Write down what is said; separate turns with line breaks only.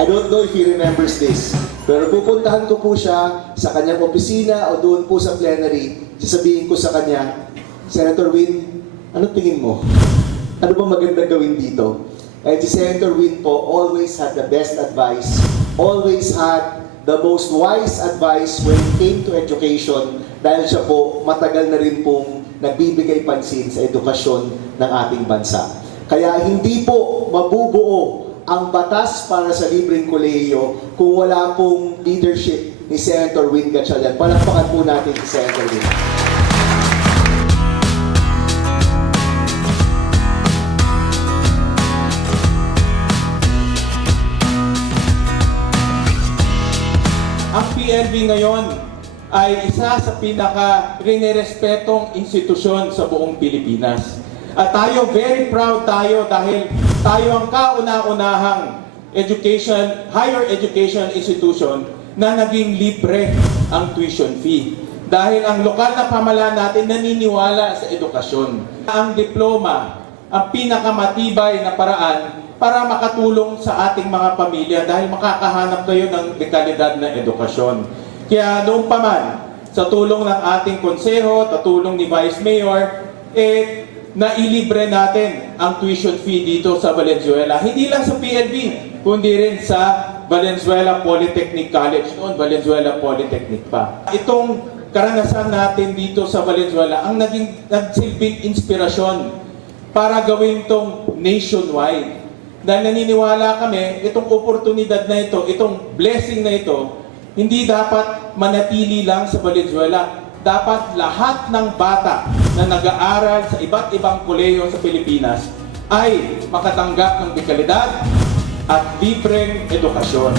I don't know if he remembers this. Pero pupuntahan ko po siya sa kanyang opisina o doon po sa plenary. Sasabihin ko sa kanya, Senator Win, ano tingin mo? Ano ba maganda gawin dito? And si Senator Win po always had the best advice, always had the most wise advice when it came to education dahil siya po matagal na rin pong nagbibigay pansin sa edukasyon ng ating bansa. Kaya hindi po mabubuo ang batas para sa libreng kolehiyo kung wala pong leadership ni Senator Win Gatchalian. Palakpakan po natin si Senator Win.
Ang PNB ngayon ay isa sa pinaka rinirespetong institusyon sa buong Pilipinas. At tayo, very proud tayo dahil tayo ang kauna-unahang education, higher education institution na naging libre ang tuition fee. Dahil ang lokal na pamalaan natin naniniwala sa edukasyon. Ang diploma, ang pinakamatibay na paraan para makatulong sa ating mga pamilya dahil makakahanap kayo ng dekalidad na edukasyon. Kaya noong pa man, sa tulong ng ating konseho, sa tulong ni Vice Mayor, eh, nailibre natin ang tuition fee dito sa Valenzuela. Hindi lang sa PNB, kundi rin sa Valenzuela Polytechnic College. Noon, Valenzuela Polytechnic pa. Itong karanasan natin dito sa Valenzuela ang naging nagsilbing inspirasyon para gawin tong nationwide. Dahil naniniwala kami, itong oportunidad na ito, itong blessing na ito, hindi dapat manatili lang sa Valenzuela. Dapat lahat ng bata na nag-aaral sa iba't ibang kolehiyo sa Pilipinas ay makatanggap ng dekalidad at libreng edukasyon.